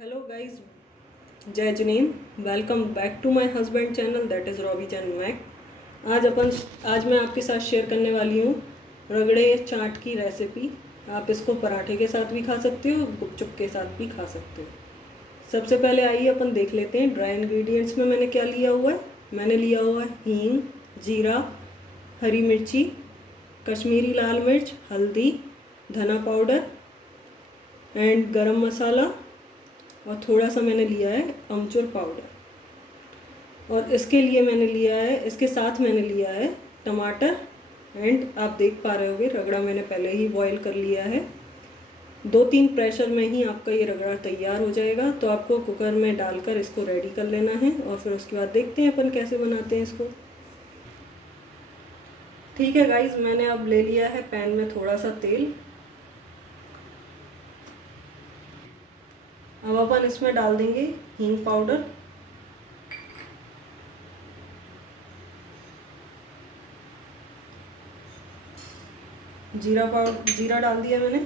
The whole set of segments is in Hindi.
हेलो गाइस, जय जनीन। Welcome back to my husband channel that is Robbie Chan Mac. आज मैं आपके साथ शेयर करने वाली हूँ रगड़े चाट की रेसिपी। आप इसको पराठे के साथ भी खा सकते हो, गुपचुप के साथ भी खा सकते हो। सबसे पहले आइए अपन देख लेते हैं ड्राई इंग्रेडिएंट्स में मैंने क्या लिया हुआ है। मैंने लिया हुआ है हींग, जीरा, हरी मिर्ची, कश्मीरी लाल मिर्च, हल्दी, धना पाउडर एंड गरम मसाला, और थोड़ा सा मैंने लिया है अमचूर पाउडर। और इसके साथ मैंने लिया है टमाटर एंड आप देख पा रहे होगे रगड़ा मैंने पहले ही बॉईल कर लिया है। 2-3 प्रेशर में ही आपका ये रगड़ा तैयार हो जाएगा। तो आपको कुकर में डालकर इसको रेडी कर लेना है और फिर उसके बाद देखते हैं अपन कैसे बनाते हैं इसको। ठीक है गाइज, मैंने अब ले लिया है पैन में थोड़ा सा तेल। अब अपन इसमें डाल देंगे हींग पाउडर, जीरा डाल दिया मैंने।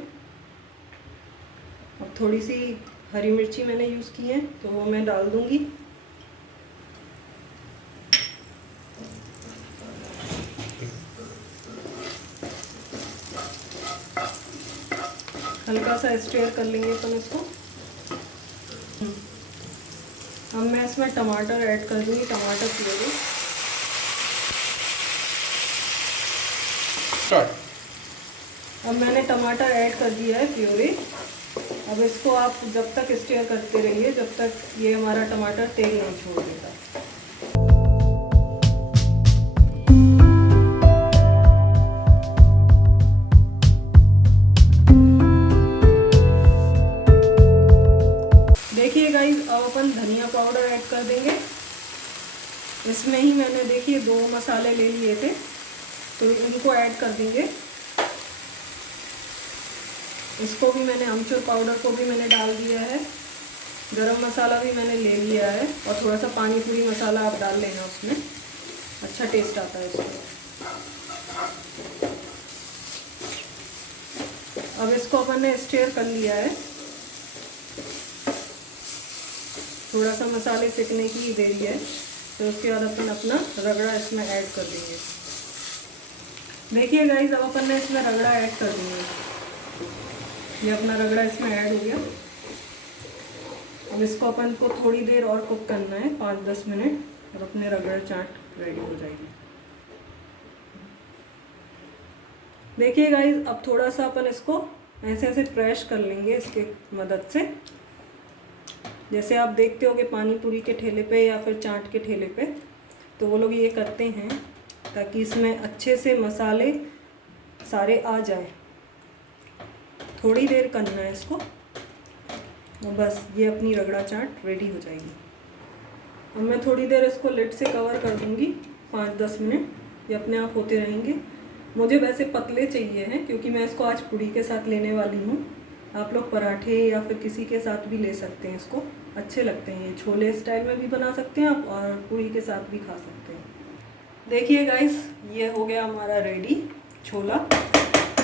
अब थोड़ी सी हरी मिर्ची मैंने यूज़ की है तो वो मैं डाल दूंगी। हल्का सा स्टेयर कर लेंगे अपन इसको। अब मैं इसमें टमाटर ऐड कर दूंगी, टमाटर प्यूरी। अब मैंने टमाटर ऐड कर दिया है प्यूरी। अब इसको आप जब तक स्टेयर करते रहिए जब तक ये हमारा टमाटर तेल नहीं छोड़ देता। देखिए गाइस, अब अपन धनिया पाउडर ऐड कर देंगे। इसमें ही मैंने देखिए 2 मसाले ले लिए थे तो इनको ऐड कर देंगे। इसको भी मैंने अमचूर पाउडर को भी मैंने डाल दिया है। गरम मसाला भी मैंने ले लिया है और थोड़ा सा पानी पूरी मसाला आप डाल लेना, उसमें अच्छा टेस्ट आता है इसमें। अब इसको अपन ने स्टेयर कर लिया है। थोड़ा सा मसाले सिकने की देरी है तो उसके बाद अपन अपना रगड़ा इसमें ऐड कर देंगे। देखिए गाइस, अब अपन ने इसमें रगड़ा ऐड कर देंगे। ये अपना रगड़ा इसमें ऐड हो गया। अब इसको अपन को थोड़ी देर और कुक करना है, 5-10 मिनट, और अपने रगड़ा चाट रेडी हो जाएगी। देखिए गाइस, अब थोड़ा सा अपन इसको ऐसे ऐसे क्रैश कर लेंगे इसके मदद से। जैसे आप देखते हो कि पानी पूरी के ठेले पे या फिर चाट के ठेले पे तो वो लोग ये करते हैं ताकि इसमें अच्छे से मसाले सारे आ जाए। थोड़ी देर करना है इसको और बस ये अपनी रगड़ा चाट रेडी हो जाएगी। अब मैं थोड़ी देर इसको लिड से कवर कर दूंगी, 5-10 मिनट। ये अपने आप होते रहेंगे। मुझे वैसे पतले चाहिए हैं क्योंकि मैं इसको आज पूड़ी के साथ लेने वाली हूँ। आप लोग पराठे या फिर किसी के साथ भी ले सकते हैं, इसको अच्छे लगते हैं। ये छोले स्टाइल में भी बना सकते हैं आप और पूड़ी के साथ भी खा सकते हैं। देखिए गाइस, ये हो गया हमारा रेडी छोला।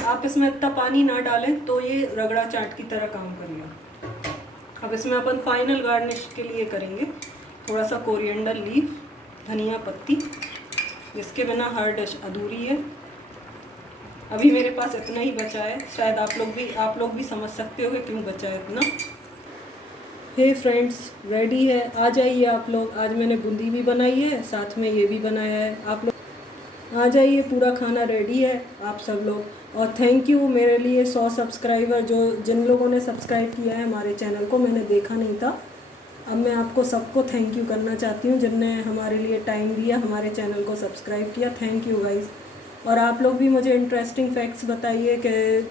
आप इसमें इतना पानी ना डालें तो ये रगड़ा चाट की तरह काम करेगा। अब इसमें अपन फाइनल गार्निश के लिए करेंगे थोड़ा सा कोरिएंडर लीफ, धनिया पत्ती, जिसके बिना हर डिश अधूरी है। अभी मेरे पास इतना ही बचा है, शायद आप लोग भी समझ सकते हो कि क्यों बचा है इतना। हे फ्रेंड्स, रेडी है, आ जाइए आप लोग। आज मैंने बूंदी भी बनाई है, साथ में ये भी बनाया है। आप लोग आ जाइए, पूरा खाना रेडी है आप सब लोग। और थैंक यू मेरे लिए 100 सब्सक्राइबर जिन लोगों ने सब्सक्राइब किया है हमारे चैनल को, मैंने देखा नहीं था। अब मैं आपको सबको थैंक यू करना चाहती हूँ जिनने हमारे लिए टाइम दिया, हमारे चैनल को सब्सक्राइब किया। Thank you guys. और आप लोग भी मुझे इंटरेस्टिंग फैक्ट्स बताइए कि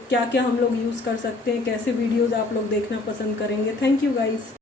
क्या क्या हम लोग यूज़ कर सकते हैं, कैसे वीडियोज़ आप लोग देखना पसंद करेंगे। Thank you guys.